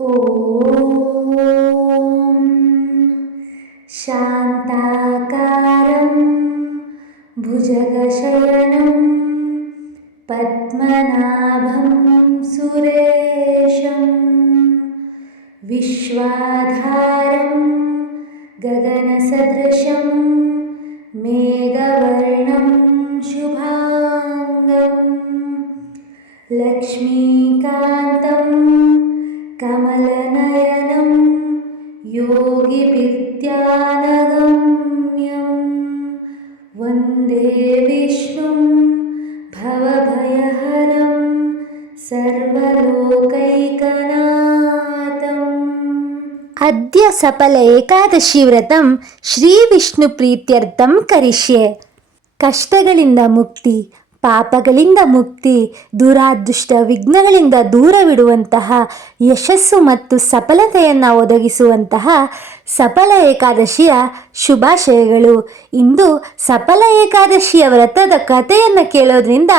ॐ शान्ताकारं भुजगशयनं पद्मनाभं सुरेशं विश्वाधारं गगनसदृशं मेघवर्णं ಸಫಲ ಏಕಾದಶಿ ವ್ರತಂ ಶ್ರೀ ವಿಷ್ಣು ಪ್ರೀತ್ಯರ್ಥಂ ಕರಿಷ್ಯೆ. ಕಷ್ಟಗಳಿಂದ ಮುಕ್ತಿ, ಪಾಪಗಳಿಂದ ಮುಕ್ತಿ, ದುರಾದೃಷ್ಟ ವಿಘ್ನಗಳಿಂದ ದೂರವಿಡುವಂತಹ ಯಶಸ್ಸು ಮತ್ತು ಸಫಲತೆಯನ್ನು ಒದಗಿಸುವಂತಹ ಸಫಲ ಏಕಾದಶಿಯ ಶುಭಾಶಯಗಳು. ಇಂದು ಸಫಲ ಏಕಾದಶಿಯ ವ್ರತದ ಕಥೆಯನ್ನು ಕೇಳೋದ್ರಿಂದ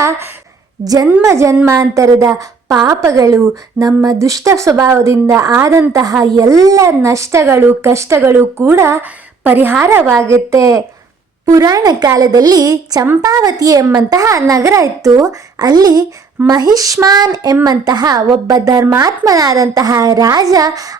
ಜನ್ಮ ಜನ್ಮಾಂತರದ ಪಾಪಗಳು ನಮ್ಮ ದುಷ್ಟ ಸ್ವಭಾವದಿಂದ ಆದಂತಹ ಎಲ್ಲ ನಷ್ಟಗಳು, ಕಷ್ಟಗಳು ಕೂಡ ಪರಿಹಾರವಾಗುತ್ತೆ. ಪುರಾಣ ಕಾಲದಲ್ಲಿ ಚಂಪಾವತಿ ಎಂಬಂತಹ ನಗರ ಇತ್ತು. ಅಲ್ಲಿ ಮಹಿಷ್ಮಾನ್ ಎಂಬಂತಹ ಒಬ್ಬ ಧರ್ಮಾತ್ಮನಾದಂತಹ ರಾಜ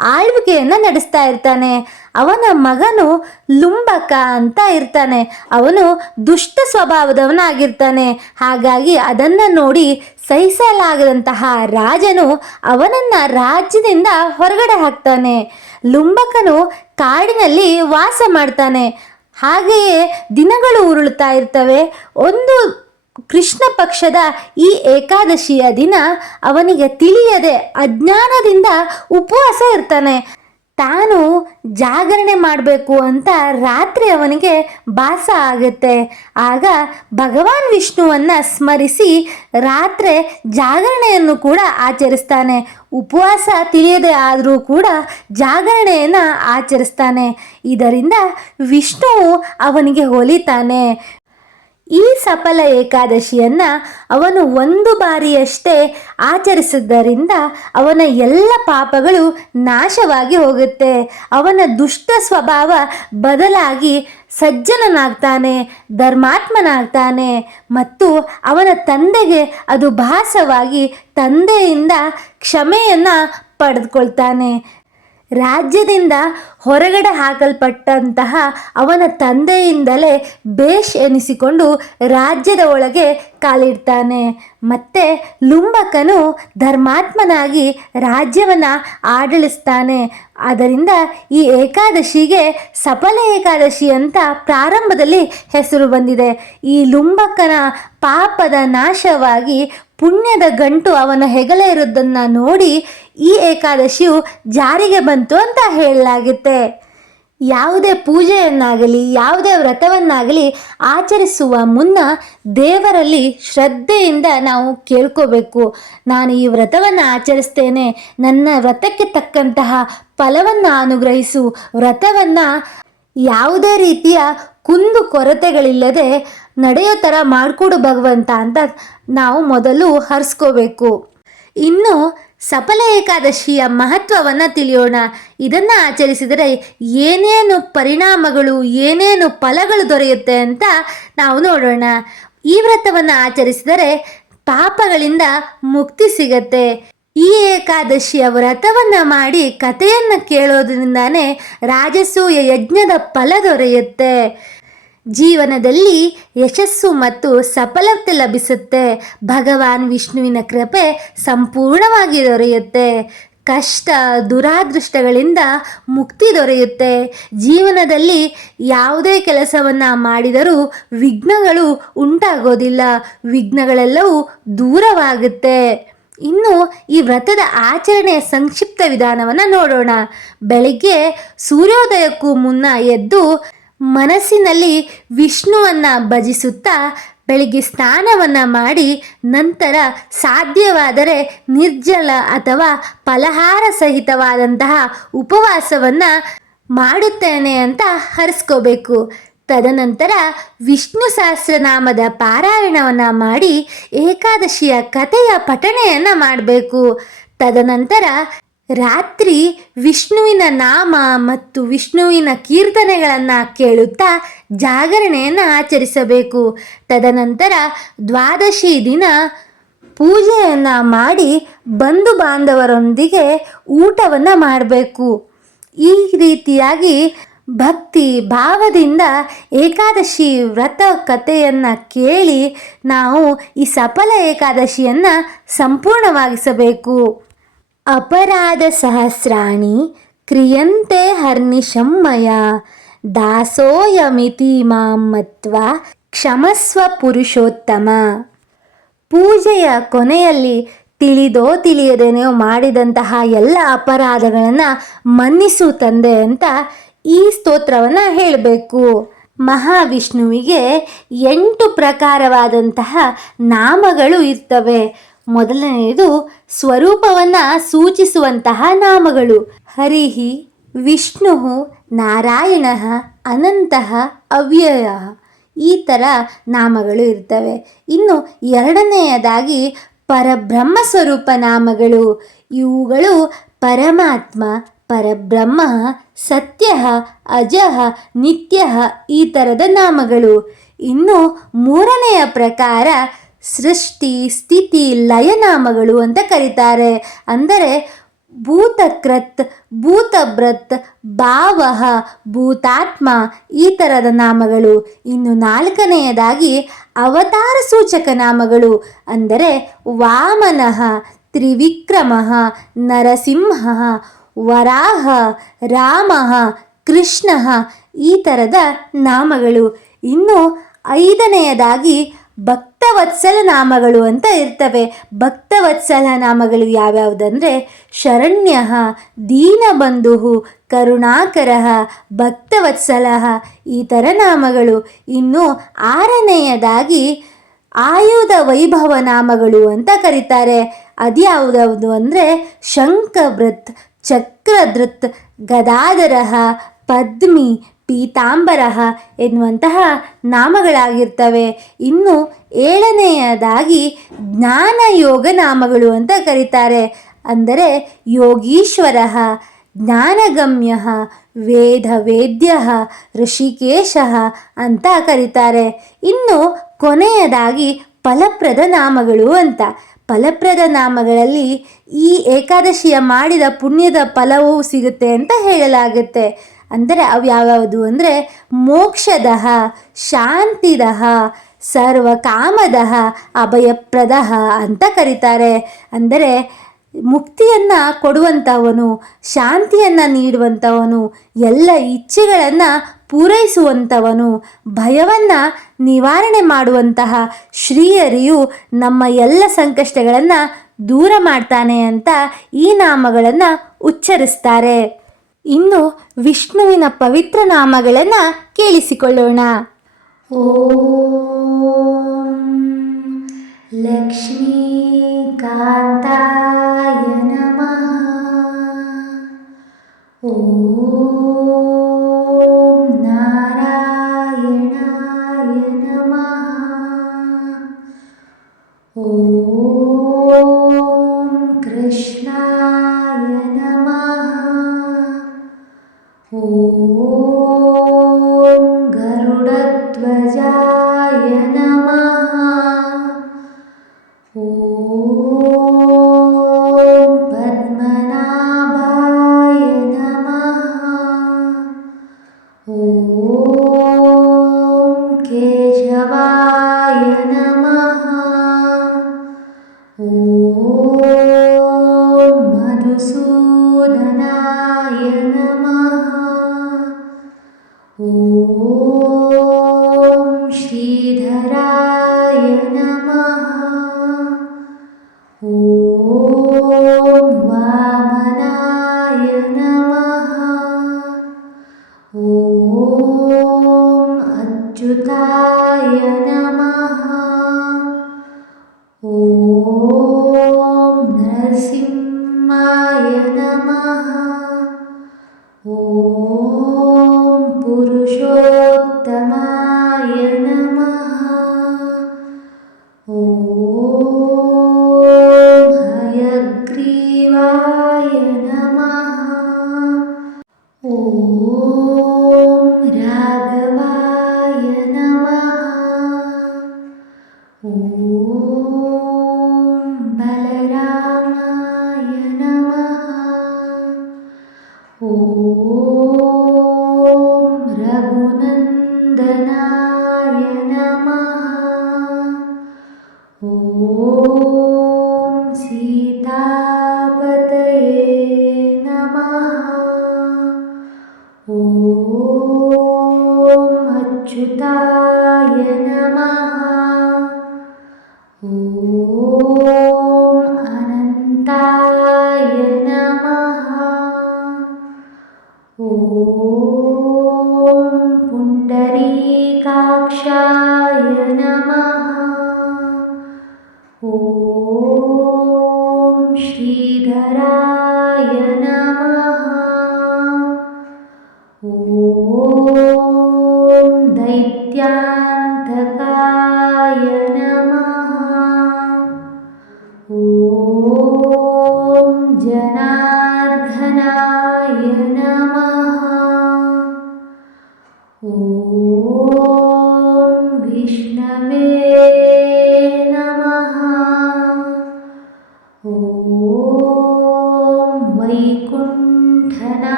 ಆಳ್ವಿಕೆಯನ್ನು ನಡೆಸ್ತಾ ಇರ್ತಾನೆ. ಅವನ ಮಗನು ಲುಂಬಕ ಅಂತ ಇರ್ತಾನೆ. ಅವನು ದುಷ್ಟ ಸ್ವಭಾವದವನಾಗಿರ್ತಾನೆ. ಹಾಗಾಗಿ ಅದನ್ನು ನೋಡಿ ಸಹಿಸಲಾಗದಂತಹ ರಾಜನು ಅವನನ್ನು ರಾಜ್ಯದಿಂದ ಹೊರಗಡೆ ಹಾಕ್ತಾನೆ. ಲುಂಬಕನು ಕಾಡಿನಲ್ಲಿ ವಾಸ ಮಾಡ್ತಾನೆ. ಹಾಗೆಯೇ ದಿನಗಳು ಉರುಳುತ್ತಾ ಇರ್ತವೆ. ಒಂದು ಕೃಷ್ಣ ಪಕ್ಷದ ಈ ಏಕಾದಶಿಯ ದಿನ ಅವನಿಗೆ ತಿಳಿಯದೆ ಅಜ್ಞಾನದಿಂದ ಉಪವಾಸ ಇರ್ತಾನೆ. ತಾನು ಜಾಗರಣೆ ಮಾಡಬೇಕು ಅಂತ ರಾತ್ರಿ ಅವನಿಗೆ ಭಾಸ ಆಗುತ್ತೆ. ಆಗ ಭಗವಾನ್ ವಿಷ್ಣುವನ್ನು ಸ್ಮರಿಸಿ ರಾತ್ರಿ ಜಾಗರಣೆಯನ್ನು ಕೂಡ ಆಚರಿಸ್ತಾನೆ. ಉಪವಾಸ ತಿಳಿಯದೆ ಆದರೂ ಕೂಡ ಜಾಗರಣೆಯನ್ನು ಆಚರಿಸ್ತಾನೆ. ಇದರಿಂದ ವಿಷ್ಣುವು ಅವನಿಗೆ ಒಲಿತಾನೆ ಈ ಸಫಲ ಏಕಾದಶಿಯನ್ನು ಅವನು ಒಂದು ಬಾರಿಯಷ್ಟೇ ಆಚರಿಸಿದ್ದರಿಂದ ಅವನ ಎಲ್ಲ ಪಾಪಗಳು ನಾಶವಾಗಿ ಹೋಗುತ್ತೆ. ಅವನ ದುಷ್ಟ ಸ್ವಭಾವ ಬದಲಾಗಿ ಸಜ್ಜನನಾಗ್ತಾನೆ, ಧರ್ಮಾತ್ಮನಾಗ್ತಾನೆ ಮತ್ತು ಅವನ ತಂದೆಗೆ ಅದು ಭಾಸವಾಗಿ ತಂದೆಯಿಂದ ಕ್ಷಮೆಯನ್ನು ಪಡೆದುಕೊಳ್ತಾನೆ. ರಾಜ್ಯದಿಂದ ಹೊರಗಡೆ ಹಾಕಲ್ಪಟ್ಟಂತಹ ಅವನ ತಂದೆಯಿಂದಲೇ ಬೇಷ್ ಎನಿಸಿಕೊಂಡು ರಾಜ್ಯದ ಒಳಗೆ ಕಾಲಿಡ್ತಾನೆ. ಮತ್ತೆ ಲುಂಬಕನು ಧರ್ಮಾತ್ಮನಾಗಿ ರಾಜ್ಯವನ್ನು ಆಡಳಿಸ್ತಾನೆ. ಆದ್ದರಿಂದ ಈ ಏಕಾದಶಿಗೆ ಸಫಲ ಏಕಾದಶಿ ಅಂತ ಪ್ರಾರಂಭದಲ್ಲಿ ಹೆಸರು ಬಂದಿದೆ. ಈ ಲುಂಬಕನ ಪಾಪದ ನಾಶವಾಗಿ ಪುಣ್ಯದ ಗಂಟು ಅವನ ಹೆಗಲ ಇರೋದನ್ನು ನೋಡಿ ಈ ಏಕಾದಶಿಯು ಜಾರಿಗೆ ಬಂತು ಅಂತ ಹೇಳಲಾಗುತ್ತೆ. ಯಾವುದೇ ಪೂಜೆಯನ್ನಾಗಲಿ, ಯಾವುದೇ ವ್ರತವನ್ನಾಗಲಿ ಆಚರಿಸುವ ಮುನ್ನ ದೇವರಲ್ಲಿ ಶ್ರದ್ಧೆಯಿಂದ ನಾವು ಕೇಳ್ಕೋಬೇಕು. ನಾನು ಈ ವ್ರತವನ್ನು ಆಚರಿಸ್ತೇನೆ. ನನ್ನ ವ್ರತಕ್ಕೆ ತಕ್ಕಂತಹ ಫಲವನ್ನು ಅನುಗ್ರಹಿಸು. ವ್ರತವನ್ನು ಯಾವುದೇ ರೀತಿಯ ಕುಂದು ಕೊರತೆಗಳಿಲ್ಲದೆ ನಡೆಯೋ ಥರ ಮಾಡಿಕೊಡು ಭಗವಂತ ಅಂತ ನಾವು ಮೊದಲು ಹರಿಸ್ಕೋಬೇಕು. ಇನ್ನು ಸಫಲ ಏಕಾದಶಿಯ ಮಹತ್ವವನ್ನು ತಿಳಿಯೋಣ. ಇದನ್ನು ಆಚರಿಸಿದರೆ ಏನೇನು ಪರಿಣಾಮಗಳು, ಏನೇನು ಫಲಗಳು ದೊರೆಯುತ್ತೆ ಅಂತ ನಾವು ನೋಡೋಣ. ಈ ವ್ರತವನ್ನು ಆಚರಿಸಿದರೆ ಪಾಪಗಳಿಂದ ಮುಕ್ತಿ ಸಿಗತ್ತೆ. ಈ ಏಕಾದಶಿಯ ವ್ರತವನ್ನು ಮಾಡಿ ಕಥೆಯನ್ನು ಕೇಳೋದ್ರಿಂದಾನೇ ರಾಜಸೂಯ ಯಜ್ಞದ ಫಲ ದೊರೆಯುತ್ತೆ. ಜೀವನದಲ್ಲಿ ಯಶಸ್ಸು ಮತ್ತು ಸಫಲತೆ ಲಭಿಸುತ್ತೆ. ಭಗವಾನ್ ವಿಷ್ಣುವಿನ ಕೃಪೆ ಸಂಪೂರ್ಣವಾಗಿ ದೊರೆಯುತ್ತೆ. ಕಷ್ಟ, ದುರಾದೃಷ್ಟಗಳಿಂದ ಮುಕ್ತಿ ದೊರೆಯುತ್ತೆ. ಜೀವನದಲ್ಲಿ ಯಾವುದೇ ಕೆಲಸವನ್ನು ಮಾಡಿದರೂ ವಿಘ್ನಗಳು ಉಂಟಾಗೋದಿಲ್ಲ. ವಿಘ್ನಗಳೆಲ್ಲವೂ ದೂರವಾಗುತ್ತೆ. ಇನ್ನು ಈ ವ್ರತದ ಆಚರಣೆಯ ಸಂಕ್ಷಿಪ್ತ ವಿಧಾನವನ್ನು ನೋಡೋಣ. ಬೆಳಿಗ್ಗೆ ಸೂರ್ಯೋದಯಕ್ಕೂ ಮುನ್ನ ಎದ್ದು ಮನಸ್ಸಿನಲ್ಲಿ ವಿಷ್ಣುವನ್ನು ಭಜಿಸುತ್ತಾ ಬೆಳಿಗ್ಗೆ ಸ್ನಾನವನ್ನು ಮಾಡಿ ನಂತರ ಸಾಧ್ಯವಾದರೆ ನಿರ್ಜಲ ಅಥವಾ ಫಲಹಾರ ಸಹಿತವಾದಂತಹ ಉಪವಾಸವನ್ನು ಮಾಡುತ್ತೇನೆ ಅಂತ ಹರಿಸ್ಕೋಬೇಕು. ತದನಂತರ ವಿಷ್ಣು ಸಹಸ್ರನಾಮದ ಪಾರಾಯಣವನ್ನು ಮಾಡಿ ಏಕಾದಶಿಯ ಕಥೆಯ ಪಠಣೆಯನ್ನು ಮಾಡಬೇಕು. ತದನಂತರ ರಾತ್ರಿ ವಿಷ್ಣುವಿನ ನಾಮ ಮತ್ತು ವಿಷ್ಣುವಿನ ಕೀರ್ತನೆಗಳನ್ನು ಕೇಳುತ್ತಾ ಜಾಗರಣೆಯನ್ನು ಆಚರಿಸಬೇಕು. ತದನಂತರ ದ್ವಾದಶಿ ದಿನ ಪೂಜೆಯನ್ನು ಮಾಡಿ ಬಂಧು ಬಾಂಧವರೊಂದಿಗೆ ಊಟವನ್ನು ಮಾಡಬೇಕು. ಈ ರೀತಿಯಾಗಿ ಭಕ್ತಿ ಭಾವದಿಂದ ಏಕಾದಶಿ ವ್ರತ ಕಥೆಯನ್ನು ಕೇಳಿ ನಾವು ಈ ಸಫಲ ಏಕಾದಶಿಯನ್ನು ಸಂಪೂರ್ಣವಾಗಿಸಬೇಕು. ಅಪರಾಧ ಸಹಸ್ರಾಣಿ ಕ್ರಿಯಂತೆ ಹರ್ನಿಶಂ ಮಯಾ. ದಾಸೋಯಮಿತಿ ಮಾಂ ಮತ್ವ ಕ್ಷಮಸ್ವ ಪುರುಷೋತ್ತಮ. ಪೂಜೆಯ ಕೊನೆಯಲ್ಲಿ ತಿಳಿದೋ ತಿಳಿಯದೇನೋ ಮಾಡಿದಂತಹ ಎಲ್ಲ ಅಪರಾಧಗಳನ್ನು ಮನ್ನಿಸು ತಂದೆ ಅಂತ ಈ ಸ್ತೋತ್ರವನ್ನು ಹೇಳಬೇಕು. ಮಹಾವಿಷ್ಣುವಿಗೆ ಎಂಟು ಪ್ರಕಾರವಾದಂತಹ ನಾಮಗಳು ಇರ್ತವೆ. ಮೊದಲನೆಯದು ಸ್ವರೂಪವನ್ನು ಸೂಚಿಸುವಂತಹ ನಾಮಗಳು. ಹರಿಹಿ ವಿಷ್ಣು ನಾರಾಯಣ ಅನಂತಃ ಅವ್ಯಯ. ಈ ಥರ ನಾಮಗಳು ಇರ್ತವೆ. ಇನ್ನು ಎರಡನೆಯದಾಗಿ ಪರಬ್ರಹ್ಮ ಸ್ವರೂಪ ನಾಮಗಳು. ಇವುಗಳು ಪರಮಾತ್ಮ, ಪರಬ್ರಹ್ಮ, ಸತ್ಯ, ಅಜಃ, ನಿತ್ಯ ಈ ಥರದ ನಾಮಗಳು. ಇನ್ನು ಮೂರನೆಯ ಪ್ರಕಾರ ಸೃಷ್ಟಿ, ಸ್ಥಿತಿ, ಲಯನಾಮಗಳು ಅಂತ ಕರೀತಾರೆ. ಅಂದರೆ ಭೂತಕೃತ್, ಭೂತಭೃತ್ ಭಾವಹ ಭೂತಾತ್ಮ ಈ ಥರದ ನಾಮಗಳು. ಇನ್ನು ನಾಲ್ಕನೆಯದಾಗಿ ಅವತಾರ ಸೂಚಕ ನಾಮಗಳು. ಅಂದರೆ ವಾಮನಃ, ತ್ರಿವಿಕ್ರಮಃ, ನರಸಿಂಹ, ವರಾಹ, ರಾಮ, ಕೃಷ್ಣ ಈ ಥರದ ನಾಮಗಳು. ಇನ್ನು ಐದನೆಯದಾಗಿ ಭಕ್ತವತ್ಸಲ ನಾಮಗಳು ಅಂತ ಇರ್ತವೆ. ಭಕ್ತವತ್ಸಲ ನಾಮಗಳು ಯಾವ್ಯಾವುದಂದರೆ ಶರಣ್ಯ, ದೀನಬಂಧು, ಕರುಣಾಕರ, ಭಕ್ತವತ್ಸಲ ಈ ಥರ ನಾಮಗಳು. ಇನ್ನು ಆರನೆಯದಾಗಿ ಆಯುಧ ವೈಭವ ನಾಮಗಳು ಅಂತ ಕರೀತಾರೆ. ಅದ್ಯಾವುದಾವುದು ಅಂದರೆ ಶಂಖಭೃತ್ ಚಕ್ರಧೃತ್ ಗದಾಧರ, ಪದ್ಮಿ ಪೀತಾಂಬರ ಎನ್ನುವಂತಹ ನಾಮಗಳಾಗಿರ್ತವೆ. ಇನ್ನು ಏಳನೆಯದಾಗಿ ಜ್ಞಾನ ಯೋಗ ನಾಮಗಳು ಅಂತ ಕರೀತಾರೆ. ಅಂದರೆ ಯೋಗೀಶ್ವರ ಜ್ಞಾನಗಮ್ಯ ವೇದ ವೇದ್ಯ ಋಷಿಕೇಶ ಅಂತ ಕರೀತಾರೆ. ಇನ್ನು ಕೊನೆಯದಾಗಿ ಫಲಪ್ರದ ನಾಮಗಳು ಅಂತ. ಫಲಪ್ರದ ನಾಮಗಳಲ್ಲಿ ಈ ಏಕಾದಶಿಯ ಮಾಡಿದ ಪುಣ್ಯದ ಫಲವೂ ಸಿಗುತ್ತೆ ಅಂತ ಹೇಳಲಾಗುತ್ತೆ. ಅಂದರೆ ಅವು ಯಾವ್ಯಾವುದು? ಅಂದರೆ ಮೋಕ್ಷದಹ, ಶಾಂತಿದಹ, ಸರ್ವಕಾಮದಹ, ಅಭಯಪ್ರದಹ ಅಂತ ಕರೀತಾರೆ. ಅಂದರೆ ಮುಕ್ತಿಯನ್ನು ಕೊಡುವಂಥವನು, ಶಾಂತಿಯನ್ನು ನೀಡುವಂಥವನು, ಎಲ್ಲ ಇಚ್ಛೆಗಳನ್ನು ಪೂರೈಸುವಂಥವನು, ಭಯವನ್ನು ನಿವಾರಣೆ ಮಾಡುವಂತಹ ಶ್ರೀಯರಿಯು ನಮ್ಮ ಎಲ್ಲ ಸಂಕಷ್ಟಗಳನ್ನು ದೂರ ಮಾಡ್ತಾನೆ ಅಂತ ಈ ನಾಮಗಳನ್ನು ಉಚ್ಚರಿಸ್ತಾರೆ. ಇನ್ನು ವಿಷ್ಣುವಿನ ಪವಿತ್ರ ನಾಮಗಳನ್ನು ಕೇಳಿಸಿಕೊಳ್ಳೋಣ. ॐ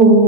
Oh.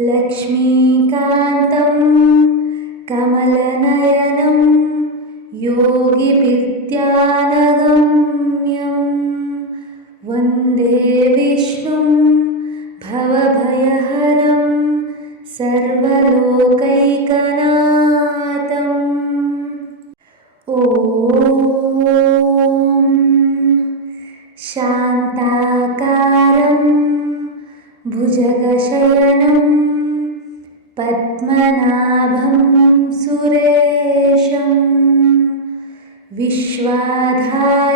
लक्ष्मीकान्तं पद्मनाभं सुरेशं विश्वाधारं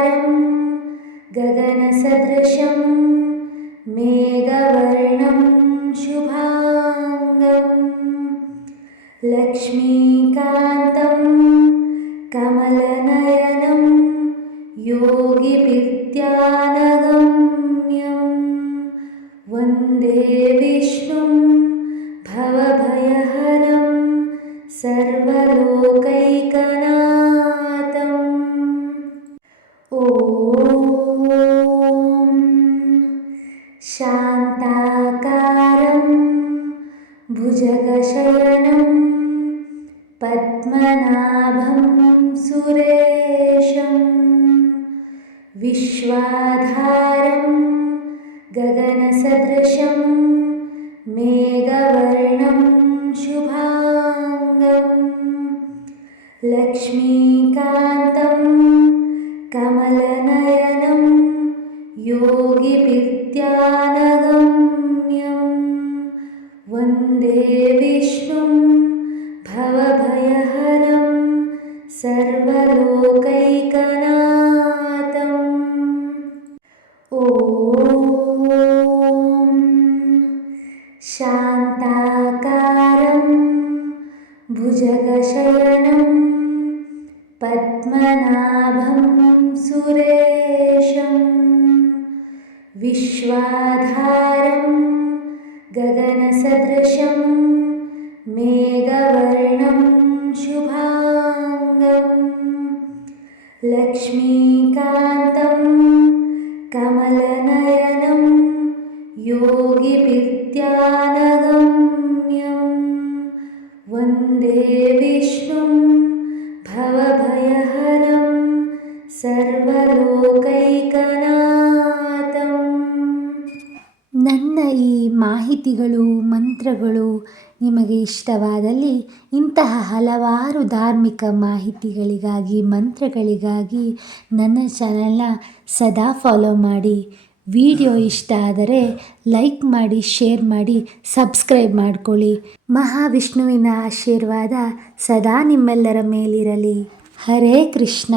लक्ष्मीकान्तं पद्मनाभं सुरेशं विश्वाधा ಸರ್ವಲೋಕೈಕನಾಥಂ ನನ್ನ ಈ ಮಾಹಿತಿಗಳು, ಮಂತ್ರಗಳು ನಿಮಗೆ ಇಷ್ಟವಾದಲ್ಲಿ ಇಂತಹ ಹಲವಾರು ಧಾರ್ಮಿಕ ಮಾಹಿತಿಗಳಿಗಾಗಿ, ಮಂತ್ರಗಳಿಗಾಗಿ ನನ್ನ ಚಾನಲ್ನ ಸದಾ ಫಾಲೋ ಮಾಡಿ. ವಿಡಿಯೋ ಇಷ್ಟ ಆದರೆ ಲೈಕ್ ಮಾಡಿ, ಶೇರ್ ಮಾಡಿ, ಸಬ್ಸ್ಕ್ರೈಬ್ ಮಾಡಿಕೊಳ್ಳಿ. ಮಹಾವಿಷ್ಣುವಿನ ಆಶೀರ್ವಾದ ಸದಾ ನಿಮ್ಮೆಲ್ಲರ ಮೇಲಿರಲಿ. ಹರೇ ಕೃಷ್ಣ.